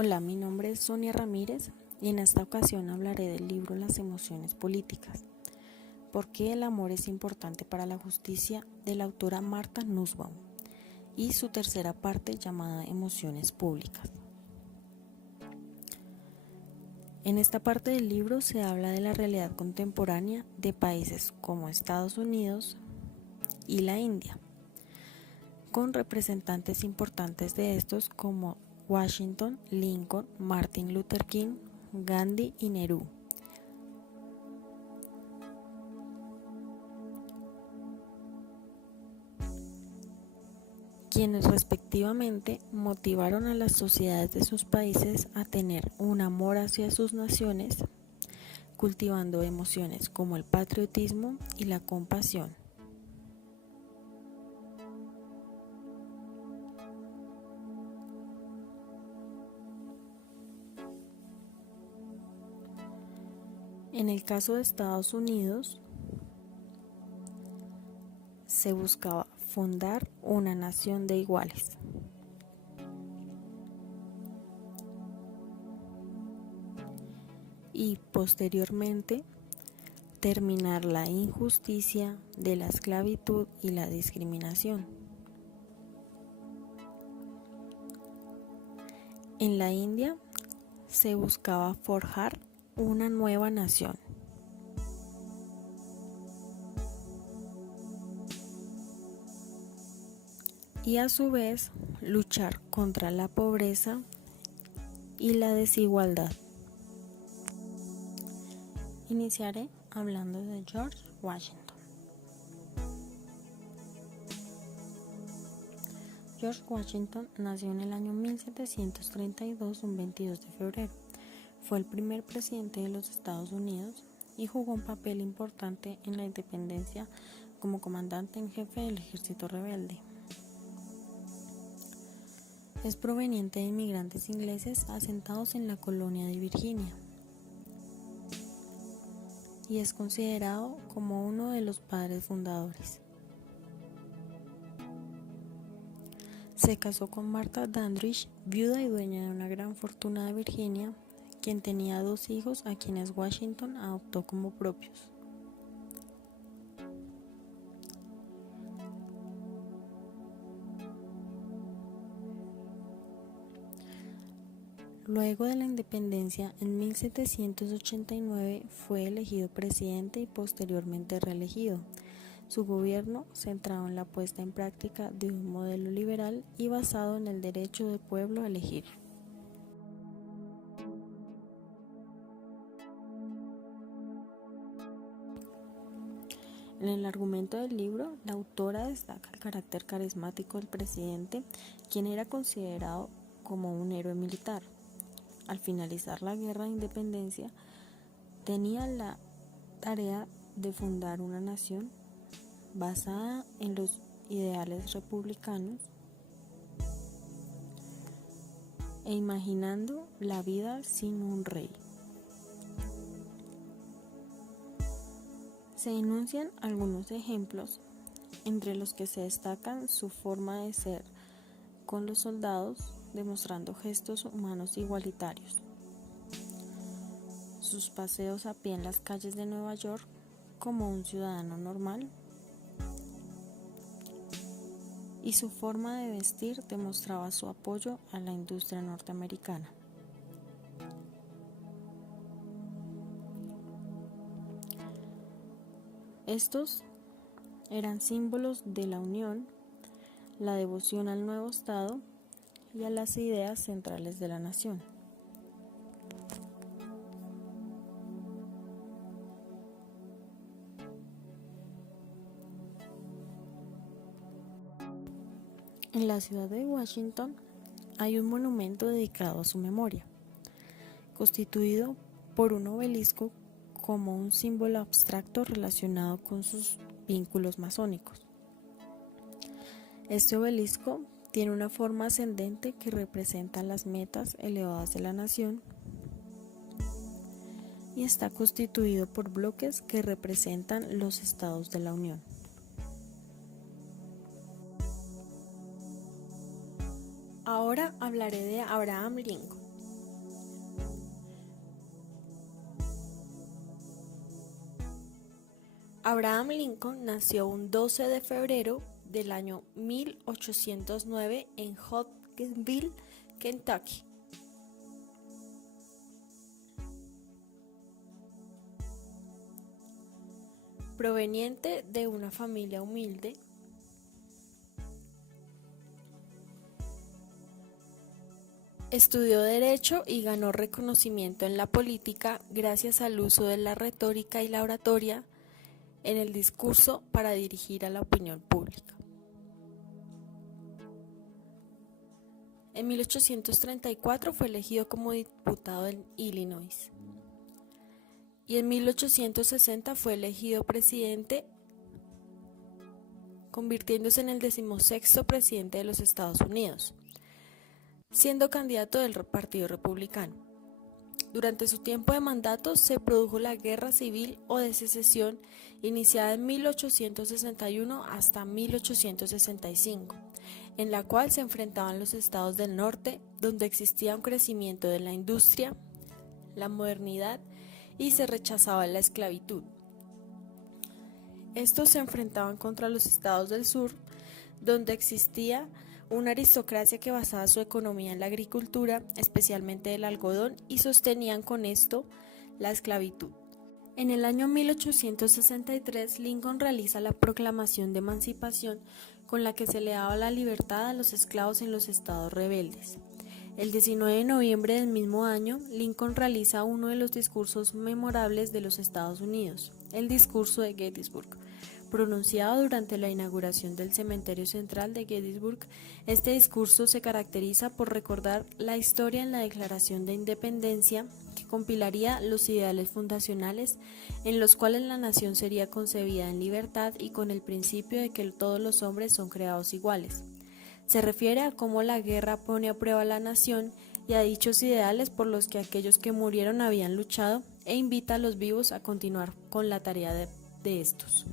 Hola, mi nombre es Sonia Ramírez y en esta ocasión hablaré del libro Las emociones políticas. ¿Por qué el amor es importante para la justicia? De la autora Martha Nussbaum y su tercera parte llamada Emociones públicas. En esta parte del libro se habla de la realidad contemporánea de países como Estados Unidos y la India, con representantes importantes de estos como Washington, Lincoln, Martin Luther King, Gandhi y Nehru. Quienes respectivamente motivaron a las sociedades de sus países a tener un amor hacia sus naciones, cultivando emociones como el patriotismo y la compasión. En el caso de Estados Unidos, se buscaba fundar una nación de iguales. Y posteriormente terminar la injusticia de la esclavitud y la discriminación. En la India se buscaba forjar una nueva nación. Y a su vez luchar contra la pobreza y la desigualdad. Iniciaré hablando de George Washington. George Washington nació en el año 1732, un 22 de febrero. Fue el primer presidente de los Estados Unidos y jugó un papel importante en la independencia como comandante en jefe del ejército rebelde. Es proveniente de inmigrantes ingleses asentados en la colonia de Virginia y es considerado como uno de los padres fundadores. Se casó con Martha Dandridge, viuda y dueña de una gran fortuna de Virginia, quien tenía 2 hijos a quienes Washington adoptó como propios. Luego de la independencia, en 1789 fue elegido presidente y posteriormente reelegido. Su gobierno centrado en la puesta en práctica de un modelo liberal y basado en el derecho del pueblo a elegir. En el argumento del libro, la autora destaca el carácter carismático del presidente, quien era considerado como un héroe militar. Al finalizar la guerra de independencia, tenía la tarea de fundar una nación basada en los ideales republicanos e imaginando la vida sin un rey. Se enuncian algunos ejemplos, entre los que se destacan su forma de ser con los soldados, demostrando gestos humanos igualitarios, sus paseos a pie en las calles de Nueva York como un ciudadano normal, y su forma de vestir demostraba su apoyo a la industria norteamericana. Estos eran símbolos de la unión, la devoción al nuevo Estado y a las ideas centrales de la nación. En la ciudad de Washington hay un monumento dedicado a su memoria, constituido por un obelisco como un símbolo abstracto relacionado con sus vínculos masónicos. Este obelisco tiene una forma ascendente que representa las metas elevadas de la nación y está constituido por bloques que representan los estados de la Unión. Ahora hablaré de Abraham Lincoln. Abraham Lincoln nació un 12 de febrero del año 1809 en Hopkinsville, Kentucky. Proveniente de una familia humilde, estudió Derecho y ganó reconocimiento en la política gracias al uso de la retórica y la oratoria en el discurso para dirigir a la opinión pública. En 1834 fue elegido como diputado en Illinois y en 1860 fue elegido presidente, convirtiéndose en el 16º presidente de los Estados Unidos, siendo candidato del Partido Republicano. Durante su tiempo de mandato se produjo la Guerra Civil o de Secesión, iniciada en 1861 hasta 1865, en la cual se enfrentaban los estados del norte, donde existía un crecimiento de la industria, la modernidad y se rechazaba la esclavitud. Estos se enfrentaban contra los estados del sur, donde existía una aristocracia que basaba su economía en la agricultura, especialmente el algodón, y sostenían con esto la esclavitud. En el año 1863, Lincoln realiza la Proclamación de Emancipación, con la que se le daba la libertad a los esclavos en los estados rebeldes. El 19 de noviembre del mismo año, Lincoln realiza uno de los discursos memorables de los Estados Unidos, el discurso de Gettysburg. Pronunciado durante la inauguración del Cementerio Central de Gettysburg, este discurso se caracteriza por recordar la historia en la Declaración de Independencia, que compilaría los ideales fundacionales en los cuales la nación sería concebida en libertad y con el principio de que todos los hombres son creados iguales. Se refiere a cómo la guerra pone a prueba a la nación y a dichos ideales por los que aquellos que murieron habían luchado, e invita a los vivos a continuar con la tarea de estos.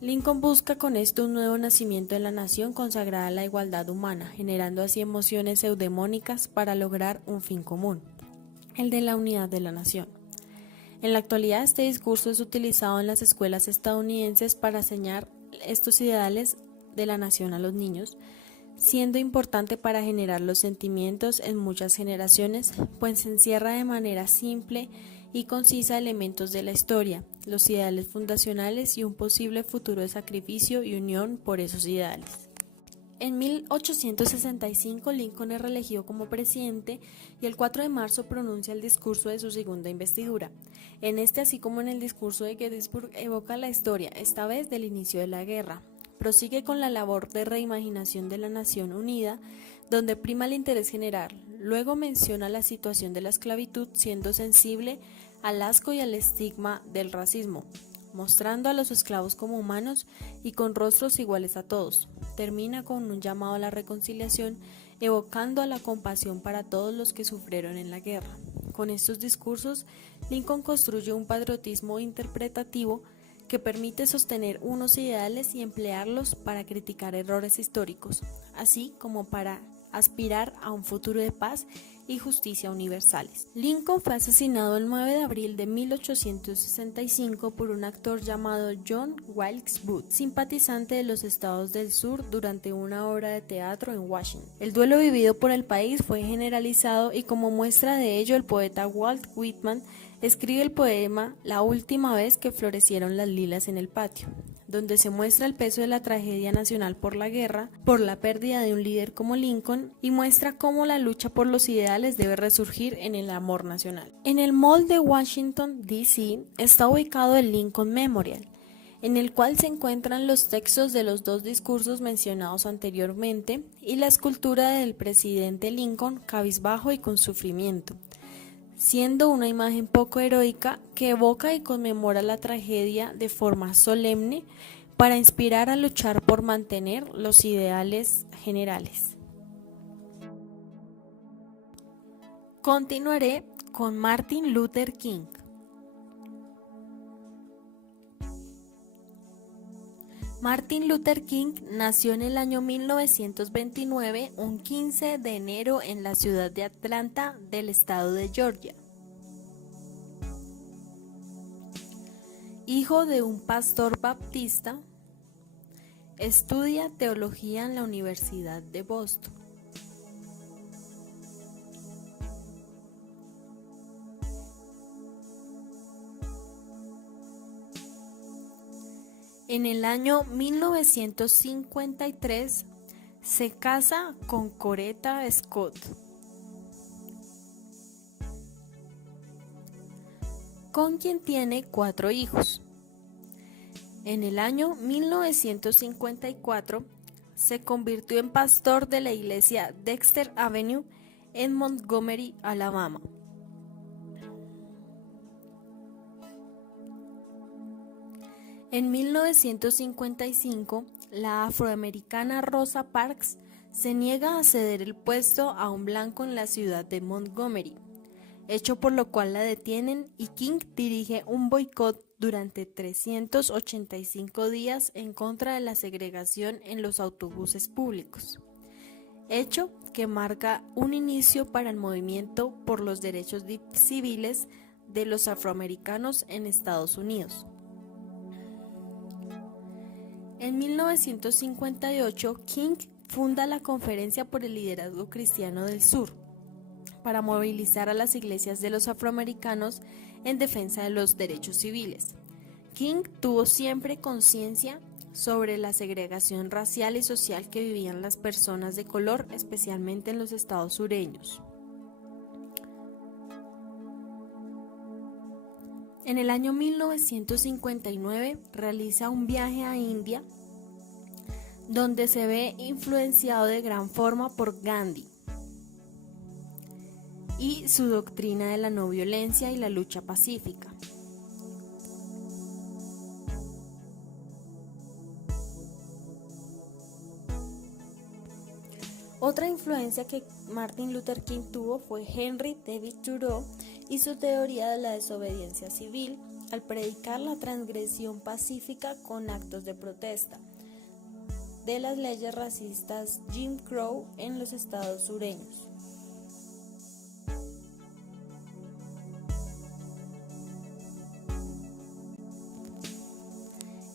Lincoln busca con esto un nuevo nacimiento en la nación consagrada a la igualdad humana, generando así emociones eudemónicas para lograr un fin común, el de la unidad de la nación. En la actualidad, este discurso es utilizado en las escuelas estadounidenses para enseñar estos ideales de la nación a los niños, siendo importante para generar los sentimientos en muchas generaciones, pues encierra de manera simple y concisa elementos de la historia, los ideales fundacionales y un posible futuro de sacrificio y unión por esos ideales. En 1865 Lincoln es reelegido como presidente y el 4 de marzo pronuncia el discurso de su segunda investidura. En este, así como en el discurso de Gettysburg, evoca la historia, esta vez del inicio de la guerra. Prosigue con la labor de reimaginación de la nación unida, donde prima el interés general. Luego menciona la situación de la esclavitud, siendo sensible al asco y al estigma del racismo, mostrando a los esclavos como humanos y con rostros iguales a todos. Termina con un llamado a la reconciliación, evocando a la compasión para todos los que sufrieron en la guerra. Con estos discursos, Lincoln construye un patriotismo interpretativo que permite sostener unos ideales y emplearlos para criticar errores históricos, así como para aspirar a un futuro de paz y justicia universales. Lincoln fue asesinado el 9 de abril de 1865 por un actor llamado John Wilkes Booth, simpatizante de los estados del sur, durante una obra de teatro en Washington. El duelo vivido por el país fue generalizado y como muestra de ello el poeta Walt Whitman escribe el poema La última vez que florecieron las lilas en el patio, donde se muestra el peso de la tragedia nacional por la guerra, por la pérdida de un líder como Lincoln, y muestra cómo la lucha por los ideales debe resurgir en el amor nacional. En el Mall de Washington, D.C., está ubicado el Lincoln Memorial, en el cual se encuentran los textos de los dos discursos mencionados anteriormente y la escultura del presidente Lincoln cabizbajo y con sufrimiento, siendo una imagen poco heroica que evoca y conmemora la tragedia de forma solemne para inspirar a luchar por mantener los ideales generales. Continuaré con Martin Luther King. Martin Luther King nació en el año 1929, un 15 de enero en la ciudad de Atlanta, del estado de Georgia. Hijo de un pastor baptista, estudia teología en la Universidad de Boston. En el año 1953 se casa con Coretta Scott, con quien tiene 4 hijos. En el año 1954 se convirtió en pastor de la iglesia Dexter Avenue en Montgomery, Alabama. En 1955, la afroamericana Rosa Parks se niega a ceder el puesto a un blanco en la ciudad de Montgomery, hecho por lo cual la detienen y King dirige un boicot durante 385 días en contra de la segregación en los autobuses públicos, hecho que marca un inicio para el movimiento por los derechos civiles de los afroamericanos en Estados Unidos. En 1958, King funda la Conferencia por el Liderazgo Cristiano del Sur, para movilizar a las iglesias de los afroamericanos en defensa de los derechos civiles. King tuvo siempre conciencia sobre la segregación racial y social que vivían las personas de color, especialmente en los estados sureños. En el año 1959 realiza un viaje a India, donde se ve influenciado de gran forma por Gandhi y su doctrina de la no violencia y la lucha pacífica. Otra influencia que Martin Luther King tuvo fue Henry David Thoreau y su teoría de la desobediencia civil al predicar la transgresión pacífica con actos de protesta de las leyes racistas Jim Crow en los estados sureños.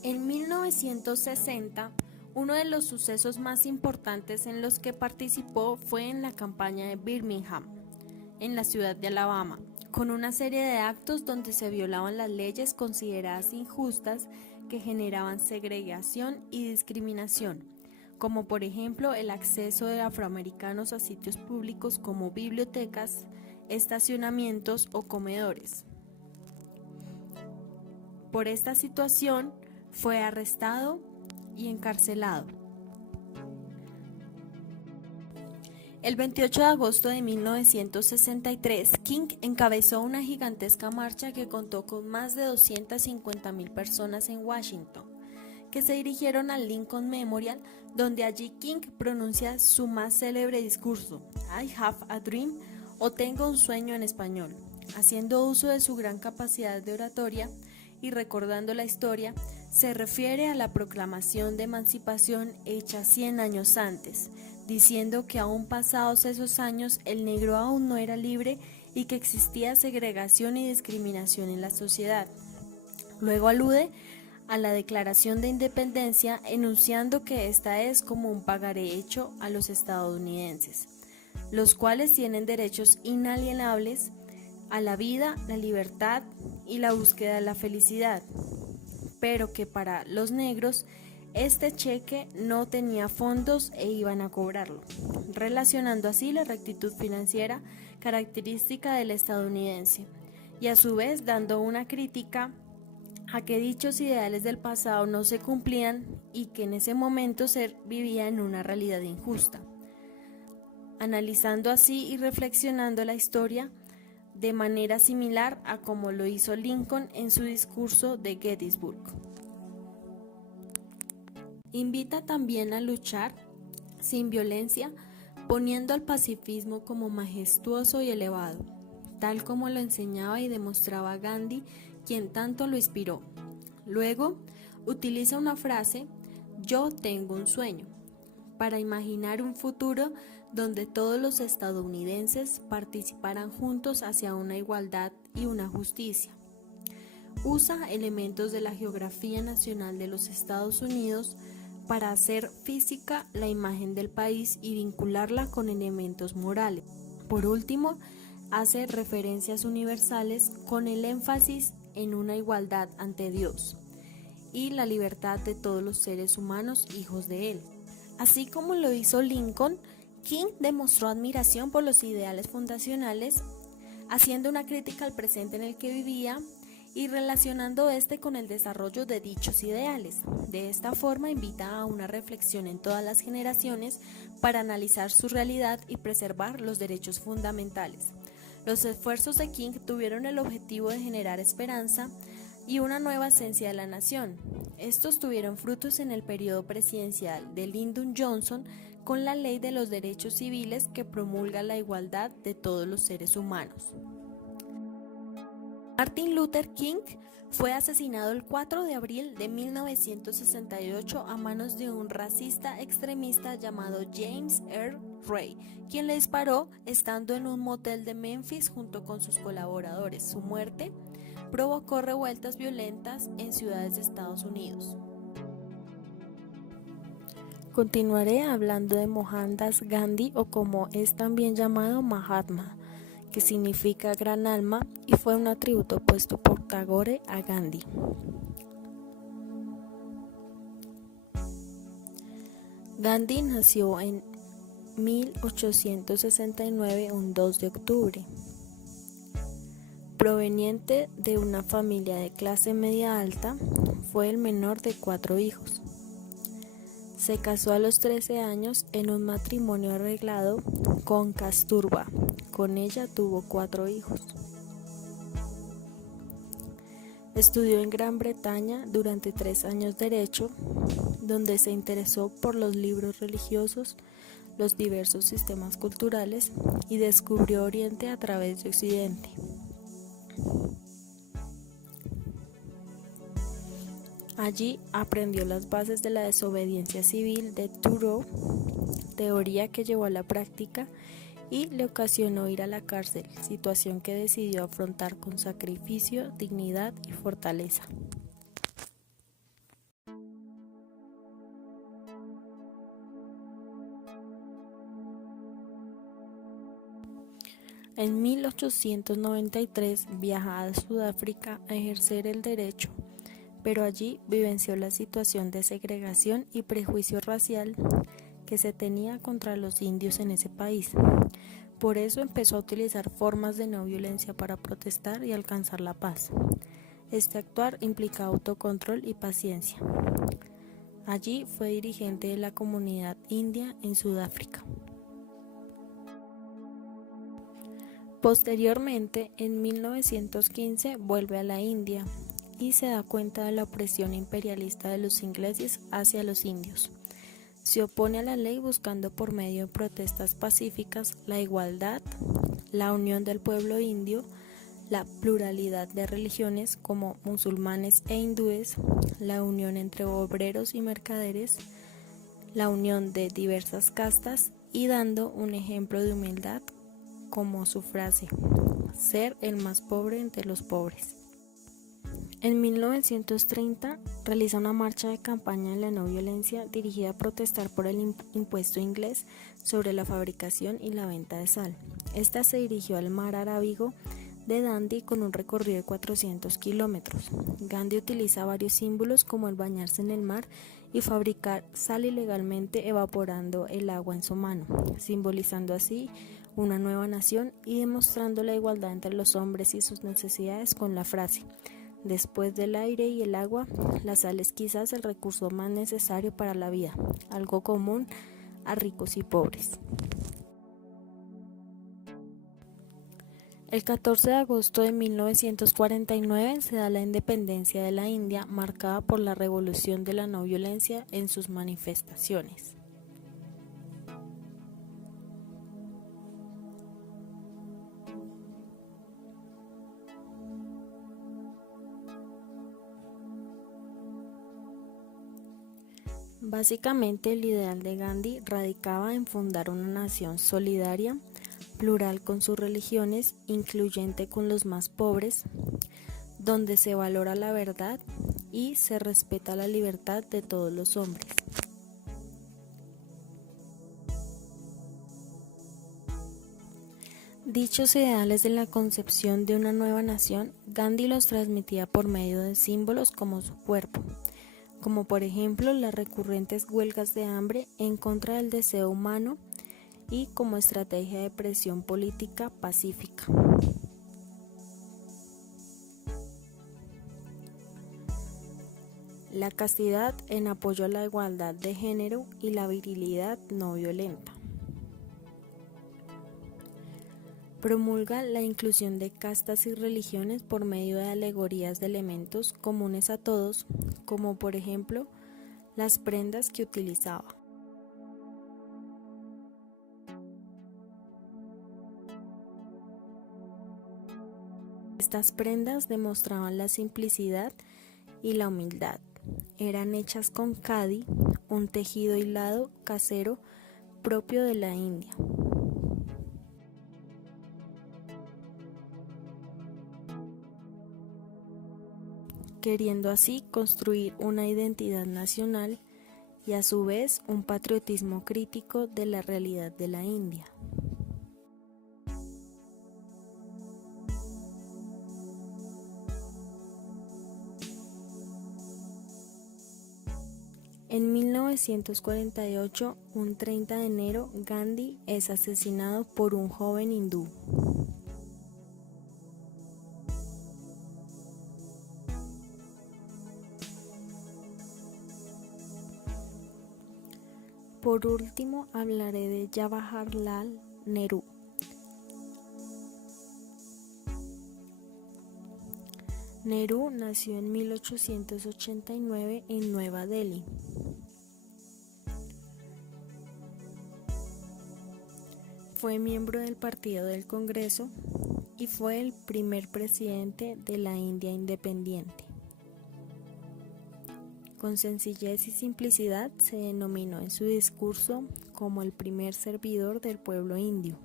En 1960, uno de los sucesos más importantes en los que participó fue en la campaña de Birmingham, en la ciudad de Alabama, con una serie de actos donde se violaban las leyes consideradas injustas que generaban segregación y discriminación, como por ejemplo el acceso de afroamericanos a sitios públicos como bibliotecas, estacionamientos o comedores. Por esta situación, fue arrestado y encarcelado. El 28 de agosto de 1963, King encabezó una gigantesca marcha que contó con más de 250,000 personas en Washington, que se dirigieron al Lincoln Memorial, donde allí King pronuncia su más célebre discurso, I Have a Dream, o Tengo un sueño en español, haciendo uso de su gran capacidad de oratoria y recordando la historia. Se refiere a la proclamación de emancipación hecha 100 años antes, diciendo que aún pasados esos años el negro aún no era libre y que existía segregación y discriminación en la sociedad. Luego alude a la Declaración de Independencia, enunciando que esta es como un pagaré hecho a los estadounidenses, los cuales tienen derechos inalienables a la vida, la libertad y la búsqueda de la felicidad, pero que para los negros este cheque no tenía fondos e iban a cobrarlo, relacionando así la rectitud financiera característica del estadounidense, y a su vez dando una crítica a que dichos ideales del pasado no se cumplían y que en ese momento se vivía en una realidad injusta, analizando así y reflexionando la historia de manera similar a como lo hizo Lincoln en su discurso de Gettysburg. Invita también a luchar sin violencia, poniendo al pacifismo como majestuoso y elevado, tal como lo enseñaba y demostraba Gandhi, quien tanto lo inspiró. Luego, utiliza una frase, yo tengo un sueño, para imaginar un futuro donde todos los estadounidenses participaran juntos hacia una igualdad y una justicia. Usa elementos de la geografía nacional de los Estados Unidos para hacer física la imagen del país y vincularla con elementos morales. Por último, hace referencias universales con el énfasis en una igualdad ante Dios y la libertad de todos los seres humanos hijos de Él. Así como lo hizo Lincoln, King demostró admiración por los ideales fundacionales, haciendo una crítica al presente en el que vivía y relacionando este con el desarrollo de dichos ideales. De esta forma invita a una reflexión en todas las generaciones para analizar su realidad y preservar los derechos fundamentales. Los esfuerzos de King tuvieron el objetivo de generar esperanza y una nueva esencia de la nación. Estos tuvieron frutos en el periodo presidencial de Lyndon Johnson con la Ley de los Derechos Civiles que promulga la igualdad de todos los seres humanos. Martin Luther King fue asesinado el 4 de abril de 1968 a manos de un racista extremista llamado James Earl Ray, quien le disparó estando en un motel de Memphis junto con sus colaboradores. Su muerte provocó revueltas violentas en ciudades de Estados Unidos. Continuaré hablando de Mohandas Gandhi, o como es también llamado Mahatma, que significa gran alma, y fue un atributo puesto por Tagore a Gandhi. Gandhi nació en 1869, un 2 de octubre. Proveniente de una familia de clase media alta, fue el menor de 4 hijos. Se casó a los 13 años en un matrimonio arreglado con Kasturba. Con ella tuvo 4 hijos. Estudió en Gran Bretaña durante 3 años Derecho, donde se interesó por los libros religiosos, los diversos sistemas culturales y descubrió Oriente a través de Occidente. Allí aprendió las bases de la desobediencia civil de Thoreau, teoría que llevó a la práctica y le ocasionó ir a la cárcel, situación que decidió afrontar con sacrificio, dignidad y fortaleza. En 1893 viaja a Sudáfrica a ejercer el derecho, pero allí vivenció la situación de segregación y prejuicio racial que se tenía contra los indios en ese país. Por eso empezó a utilizar formas de no violencia para protestar y alcanzar la paz. Este actuar implica autocontrol y paciencia. Allí fue dirigente de la comunidad india en Sudáfrica. Posteriormente, en 1915, vuelve a la India y se da cuenta de la opresión imperialista de los ingleses hacia los indios. Se opone a la ley buscando por medio de protestas pacíficas la igualdad, la unión del pueblo indio, la pluralidad de religiones como musulmanes e hindúes, la unión entre obreros y mercaderes, la unión de diversas castas y dando un ejemplo de humildad como su frase, ser el más pobre entre los pobres. En 1930 realiza una marcha de campaña en la no violencia dirigida a protestar por el impuesto inglés sobre la fabricación y la venta de sal. Esta se dirigió al mar Arábigo de Dundee con un recorrido de 400 kilómetros. Gandhi utiliza varios símbolos como el bañarse en el mar y fabricar sal ilegalmente evaporando el agua en su mano, simbolizando así una nueva nación y demostrando la igualdad entre los hombres y sus necesidades con la frase: después del aire y el agua, la sal es quizás el recurso más necesario para la vida, algo común a ricos y pobres. El 14 de agosto de 1949 se da la independencia de la India, marcada por la revolución de la no violencia en sus manifestaciones. Básicamente, el ideal de Gandhi radicaba en fundar una nación solidaria, plural con sus religiones, incluyente con los más pobres, donde se valora la verdad y se respeta la libertad de todos los hombres. Dichos ideales de la concepción de una nueva nación, Gandhi los transmitía por medio de símbolos como su cuerpo, como por ejemplo las recurrentes huelgas de hambre en contra del deseo humano y como estrategia de presión política pacífica. La castidad en apoyo a la igualdad de género y la virilidad no violenta. Promulga la inclusión de castas y religiones por medio de alegorías de elementos comunes a todos, como por ejemplo las prendas que utilizaba. Estas prendas demostraban la simplicidad y la humildad. Eran hechas con khadi, un tejido hilado casero propio de la India. Queriendo así construir una identidad nacional y a su vez un patriotismo crítico de la realidad de la India. En 1948, un 30 de enero, Gandhi es asesinado por un joven hindú. Por último, hablaré de Jawaharlal Nehru. Nehru nació en 1889 en Nueva Delhi. Fue miembro del Partido del Congreso y fue el primer presidente de la India independiente. Con sencillez y simplicidad se denominó en su discurso como el primer servidor del pueblo indio.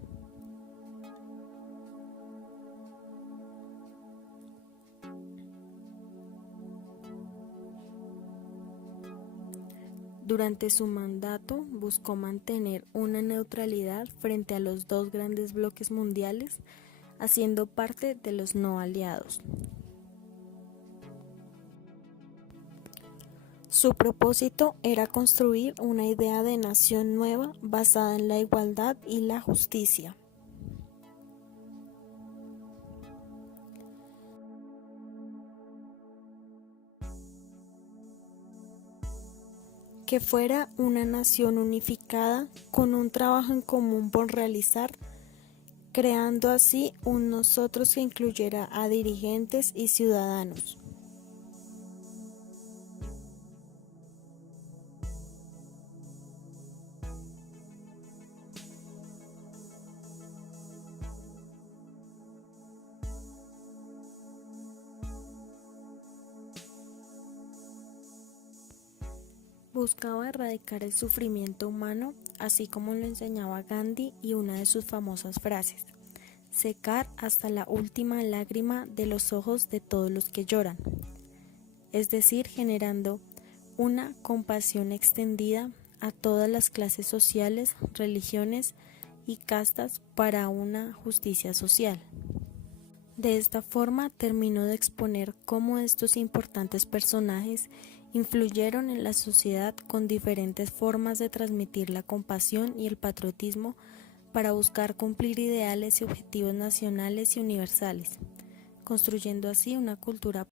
Durante su mandato buscó mantener una neutralidad frente a los dos grandes bloques mundiales, haciendo parte de los no aliados. Su propósito era construir una idea de nación nueva basada en la igualdad y la justicia. Que fuera una nación unificada con un trabajo en común por realizar, creando así un nosotros que incluyera a dirigentes y ciudadanos. Buscaba erradicar el sufrimiento humano, así como lo enseñaba Gandhi y una de sus famosas frases: secar hasta la última lágrima de los ojos de todos los que lloran, es decir, generando una compasión extendida a todas las clases sociales, religiones y castas para una justicia social. De esta forma terminó de exponer cómo estos importantes personajes influyeron en la sociedad con diferentes formas de transmitir la compasión y el patriotismo para buscar cumplir ideales y objetivos nacionales y universales, construyendo así una cultura